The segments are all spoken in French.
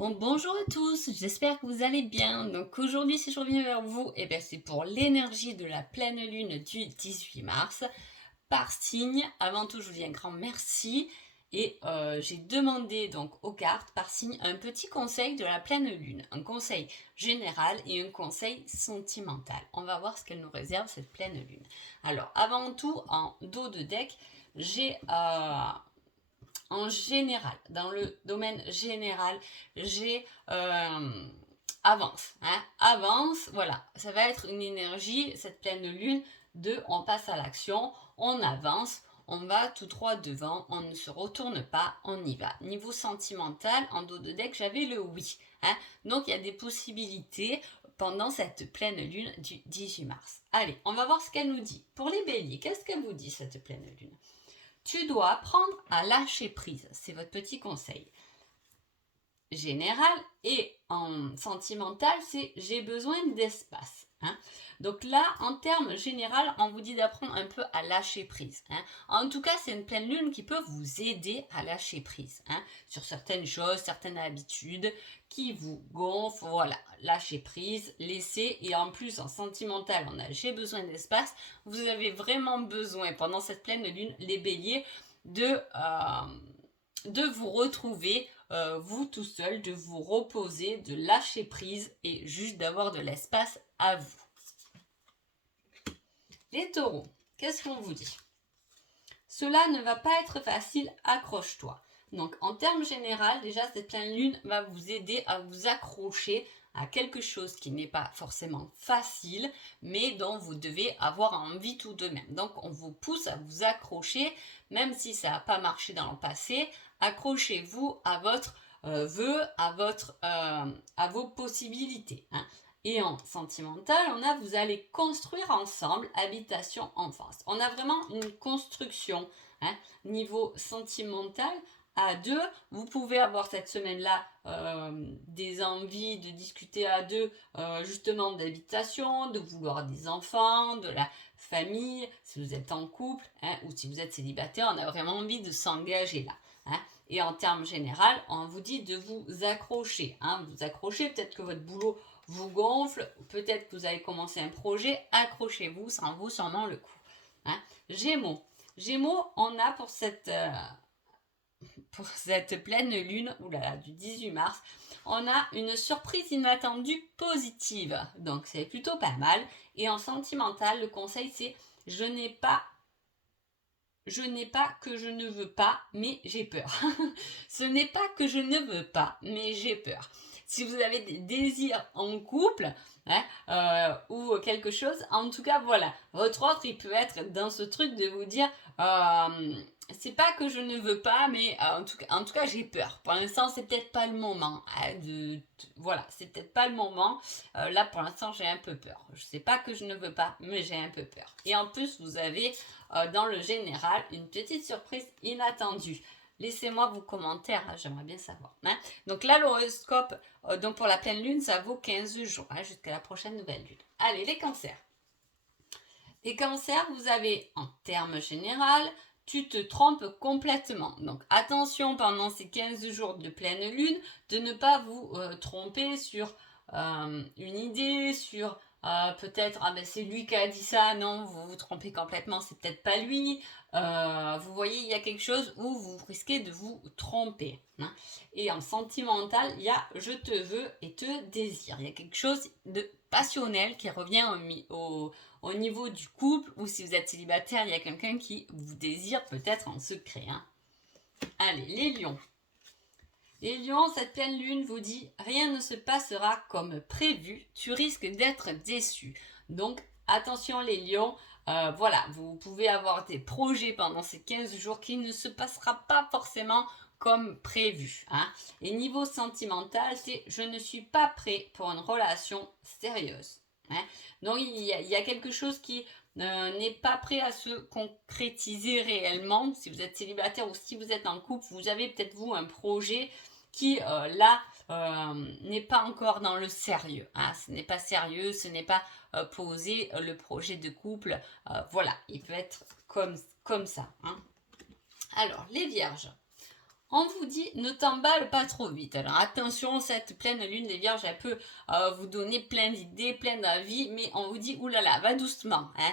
Bon, bonjour à tous, j'espère que vous allez bien. Donc aujourd'hui, si je reviens vers vous, c'est pour l'énergie de la pleine lune du 18 mars, par signe. Avant tout, je vous dis un grand merci. Et j'ai demandé donc aux cartes par signe un petit conseil de la pleine lune, un conseil général et un conseil sentimental. On va voir ce qu'elle nous réserve cette pleine lune. Alors avant tout, en dos de deck, j'ai en général, dans le domaine général, j'ai avance. Hein, avance, voilà. Ça va être une énergie, cette pleine lune, de on passe à l'action, on avance, on va tout droit devant, on ne se retourne pas, on y va. Niveau sentimental, en dos de deck, j'avais le oui. Hein, donc il y a des possibilités pendant cette pleine lune du 18 mars. Allez, on va voir ce qu'elle nous dit. Pour les béliers, qu'est-ce qu'elle vous dit cette pleine lune? Tu dois apprendre à lâcher prise. C'est votre petit conseil général. Et en sentimental, c'est j'ai besoin d'espace. Hein. Donc là, en termes général, on vous dit d'apprendre un peu à lâcher prise. Hein. En tout cas, c'est une pleine lune qui peut vous aider à lâcher prise hein, sur certaines choses, certaines habitudes qui vous gonflent. Voilà, lâcher prise, laisser. Et en plus, en sentimental, on a j'ai besoin d'espace. Vous avez vraiment besoin, pendant cette pleine lune, les béliers, de vous retrouver vous tout seul, de vous reposer, de lâcher prise et juste d'avoir de l'espace à vous. Les taureaux, qu'est-ce qu'on vous dit? Cela ne va pas être facile, accroche-toi. Donc en termes généraux, déjà cette pleine lune va vous aider à vous accrocher à quelque chose qui n'est pas forcément facile, mais dont vous devez avoir envie tout de même. Donc on vous pousse à vous accrocher, même si ça n'a pas marché dans le passé, accrochez-vous à votre vœu, à vos possibilités. Hein. Et en sentimental, on a vous allez construire ensemble habitation enfance. On a vraiment une construction hein, niveau sentimental à deux. Vous pouvez avoir cette semaine-là des envies de discuter à deux justement d'habitation, de vouloir des enfants, de la famille, si vous êtes en couple hein, ou si vous êtes célibataire, on a vraiment envie de s'engager là. Hein. Et en termes généraux, on vous dit de vous accrocher. Hein, vous accrocher, peut-être que votre boulot vous gonfle, peut-être que vous allez commencer un projet, accrochez-vous, ça en vaut sûrement le coup. Hein. Gémeaux. Gémeaux, on a pour cette pleine lune du 18 mars, on a une surprise inattendue positive. Donc c'est plutôt pas mal. Et en sentimental, le conseil c'est je n'ai pas que je ne veux pas, mais j'ai peur. Ce n'est pas que je ne veux pas, mais j'ai peur. Si vous avez des désirs en couple hein, ou quelque chose, en tout cas, voilà, votre offre, il peut être dans ce truc de vous dire c'est pas que je ne veux pas, mais en tout cas j'ai peur. Pour l'instant, c'est peut-être pas le moment. Hein, voilà, c'est peut-être pas le moment. Là, pour l'instant, j'ai un peu peur. Je sais pas que je ne veux pas, mais j'ai un peu peur. Et en plus, vous avez dans le général une petite surprise inattendue. Laissez-moi vos commentaires, hein, j'aimerais bien savoir. Hein. Donc là, l'horoscope donc pour la pleine lune, ça vaut 15 jours, hein, jusqu'à la prochaine nouvelle lune. Allez, les cancers. Les cancers, vous avez en termes général, tu te trompes complètement. Donc attention pendant ces 15 jours de pleine lune de ne pas vous tromper sur une idée, sur peut-être c'est lui qui a dit ça, non, vous vous trompez complètement, c'est peut-être pas lui. Vous voyez, il y a quelque chose où vous risquez de vous tromper. Hein. Et en sentimental, il y a je te veux et te désire. Il y a quelque chose de passionnel qui revient au niveau du couple, ou si vous êtes célibataire, il y a quelqu'un qui vous désire peut-être en secret. Hein. Allez, les lions. Les lions, cette pleine lune vous dit rien ne se passera comme prévu, tu risques d'être déçu. Donc attention les lions, voilà, vous pouvez avoir des projets pendant ces 15 jours qui ne se passera pas forcément comme prévu. Hein. Et niveau sentimental, c'est je ne suis pas prêt pour une relation sérieuse. Hein. Donc il y a quelque chose qui n'est pas prêt à se concrétiser réellement. Si vous êtes célibataire ou si vous êtes en couple, vous avez peut-être vous un projet qui là n'est pas encore dans le sérieux. Hein. Ce n'est pas sérieux, ce n'est pas posé le projet de couple. Voilà, il peut être comme ça. Hein. Alors, les vierges. on vous dit ne t'emballe pas trop vite. Alors attention, cette pleine lune des vierges, elle peut vous donner plein d'idées, plein d'avis, mais on vous dit oulala, va doucement, hein.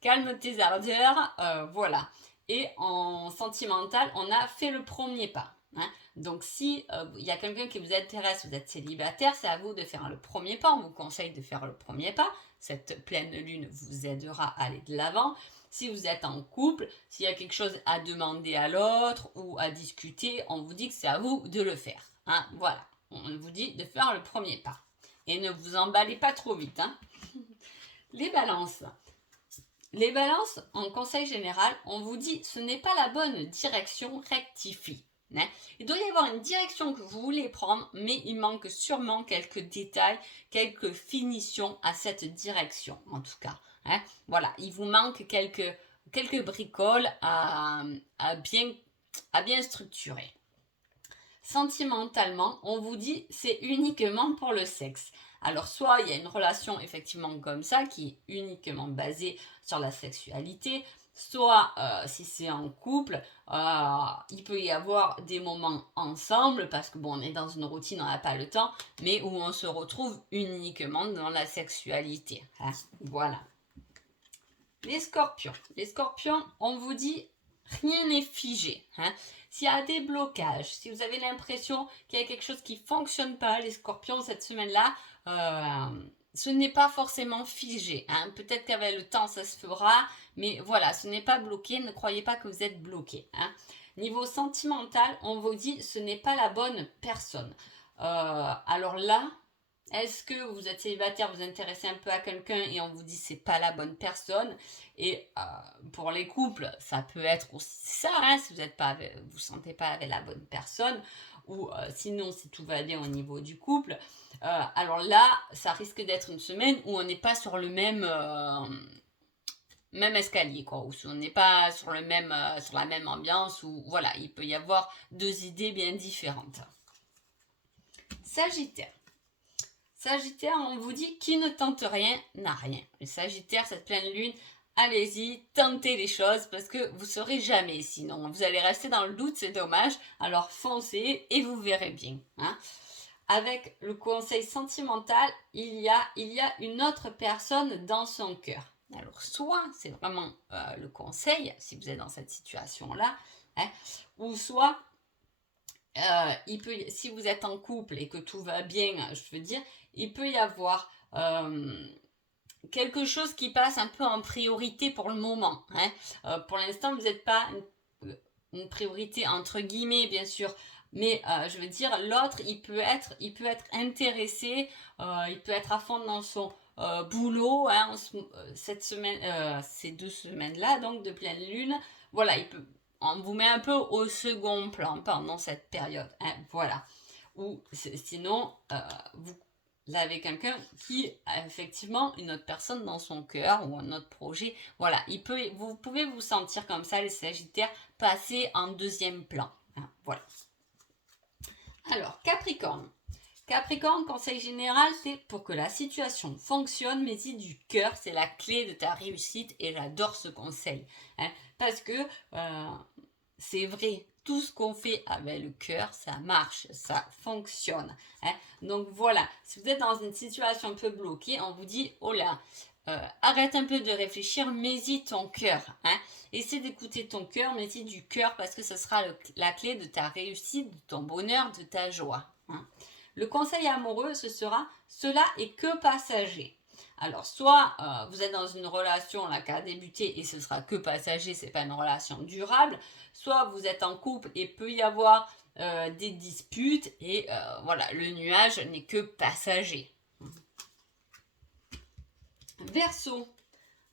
Calme tes ardeurs, voilà. Et en sentimental, on a fait le premier pas, hein. Donc si il y a quelqu'un qui vous intéresse, vous êtes célibataire, c'est à vous de faire le premier pas. On vous conseille de faire le premier pas. Cette pleine lune vous aidera à aller de l'avant. Si vous êtes en couple, s'il y a quelque chose à demander à l'autre ou à discuter, on vous dit que c'est à vous de le faire, hein. Voilà, on vous dit de faire le premier pas. Et ne vous emballez pas trop vite, hein. Les balances. Les balances, en conseil général, on vous dit ce n'est pas la bonne direction, rectifie. Hein. Il doit y avoir une direction que vous voulez prendre, mais il manque sûrement quelques détails, quelques finitions à cette direction, en tout cas. Hein. Voilà, il vous manque quelques bricoles à bien structurer. Sentimentalement, on vous dit c'est uniquement pour le sexe. Alors soit il y a une relation effectivement comme ça qui est uniquement basée sur la sexualité, soit si c'est en couple, il peut y avoir des moments ensemble parce que bon, on est dans une routine, on n'a pas le temps, mais où on se retrouve uniquement dans la sexualité, hein. Voilà. Les scorpions. Les scorpions, on vous dit rien n'est figé, hein. S'il y a des blocages, si vous avez l'impression qu'il y a quelque chose qui ne fonctionne pas, les scorpions, cette semaine-là, ce n'est pas forcément figé, hein. Peut-être qu'avec le temps, ça se fera, mais voilà, ce n'est pas bloqué, ne croyez pas que vous êtes bloqué, hein. Niveau sentimental, on vous dit ce n'est pas la bonne personne. Alors là, est-ce que vous êtes célibataire, vous intéressez un peu à quelqu'un et on vous dit c'est pas la bonne personne? Et pour les couples, ça peut être aussi ça, hein, si vous vous sentez pas avec la bonne personne, ou sinon si tout va bien au niveau du couple. Alors là, ça risque d'être une semaine où on n'est pas sur le même escalier, quoi, ou on n'est pas sur la même ambiance, ou voilà, il peut y avoir deux idées bien différentes. Sagittaire. Sagittaire, on vous dit qui ne tente rien n'a rien. Le Sagittaire, cette pleine lune, allez-y, tentez les choses parce que vous ne saurez jamais. Sinon, vous allez rester dans le doute, c'est dommage. Alors foncez et vous verrez bien, hein. Avec le conseil sentimental, il y a une autre personne dans son cœur. Alors soit c'est vraiment le conseil, si vous êtes dans cette situation-là, hein, ou soit si vous êtes en couple et que tout va bien, je veux dire, il peut y avoir quelque chose qui passe un peu en priorité pour le moment, hein. Pour l'instant, vous n'êtes pas une priorité entre guillemets, bien sûr, mais je veux dire, l'autre, il peut être intéressé, il peut être à fond dans son boulot, hein, cette semaine, ces 2 semaines-là, donc de pleine lune, voilà, on vous met un peu au second plan pendant cette période, hein, voilà. Ou sinon, vous avez quelqu'un qui a effectivement une autre personne dans son cœur ou un autre projet. Voilà, vous pouvez vous sentir comme ça, les Sagittaires, passer en deuxième plan, hein, voilà. Alors, Capricorne. Capricorne, conseil général, c'est pour que la situation fonctionne, mais y du cœur, c'est la clé de ta réussite et j'adore ce conseil, hein, parce que c'est vrai, tout ce qu'on fait avec le cœur, ça marche, ça fonctionne, hein. Donc voilà, si vous êtes dans une situation un peu bloquée, on vous dit, oh là, arrête un peu de réfléchir, mets-y ton cœur, hein. Essaie d'écouter ton cœur, mets-y du cœur parce que ce sera la clé de ta réussite, de ton bonheur, de ta joie, hein. Le conseil amoureux, ce sera « cela est que passager ». Alors, soit vous êtes dans une relation là, qui a débuté et ce sera que passager, c'est pas une relation durable, soit vous êtes en couple et peut y avoir des disputes et voilà, le nuage n'est que passager. Verseau.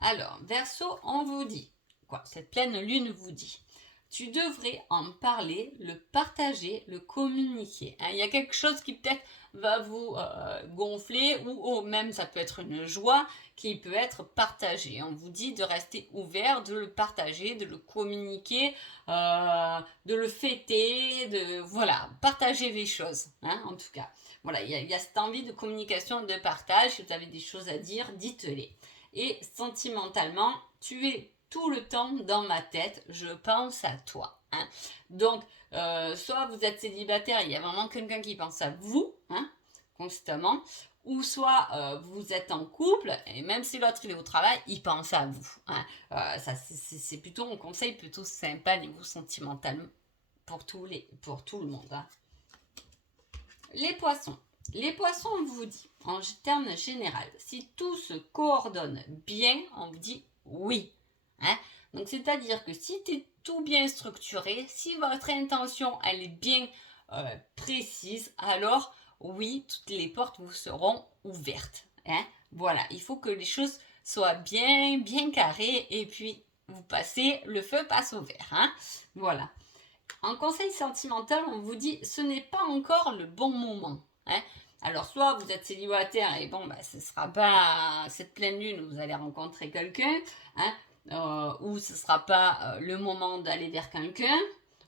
Alors, Verseau, on vous dit, quoi, cette pleine lune vous dit, tu devrais en parler, le partager, le communiquer, hein. Il y a quelque chose qui peut-être va vous gonfler ou même ça peut être une joie qui peut être partagée. On vous dit de rester ouvert, de le partager, de le communiquer, de le fêter, voilà, partager les choses, hein, en tout cas. Voilà, il y a cette envie de communication, de partage. Si vous avez des choses à dire, dites-les. Et sentimentalement, tu es tout le temps dans ma tête, je pense à toi, hein. Donc, soit vous êtes célibataire, il y a vraiment quelqu'un qui pense à vous, hein, constamment, ou soit vous êtes en couple, et même si l'autre il est au travail, il pense à vous, hein. Ça, c'est plutôt un conseil plutôt sympa niveau sentimental pour tout le monde, hein. Les poissons. Les poissons, on vous dit, en termes général, si tout se coordonne bien, on vous dit oui, hein. Donc, c'est-à-dire que si tu es tout bien structuré, si votre intention, elle est bien précise, alors oui, toutes les portes vous seront ouvertes, hein. Voilà, il faut que les choses soient bien, bien carrées et puis vous passez, le feu passe au vert, hein. Voilà. En conseil sentimental, on vous dit ce n'est pas encore le bon moment, hein. Alors, soit vous êtes célibataire et bon, ce ne sera pas cette pleine lune où vous allez rencontrer quelqu'un, hein, ou ce ne sera pas le moment d'aller vers quelqu'un,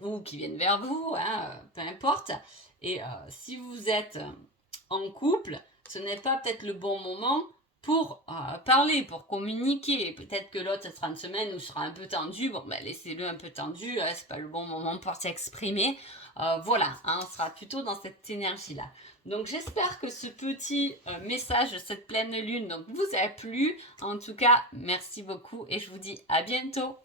ou qui vienne vers vous, hein, peu importe. Et si vous êtes en couple, ce n'est pas peut-être le bon moment pour parler, pour communiquer. Peut-être que l'autre, ça sera une semaine où sera un peu tendu. Bon, laissez-le un peu tendu, hein, c'est pas le bon moment pour s'exprimer. Voilà, hein, on sera plutôt dans cette énergie-là. Donc, j'espère que ce petit message de cette pleine lune donc, vous a plu. En tout cas, merci beaucoup et je vous dis à bientôt.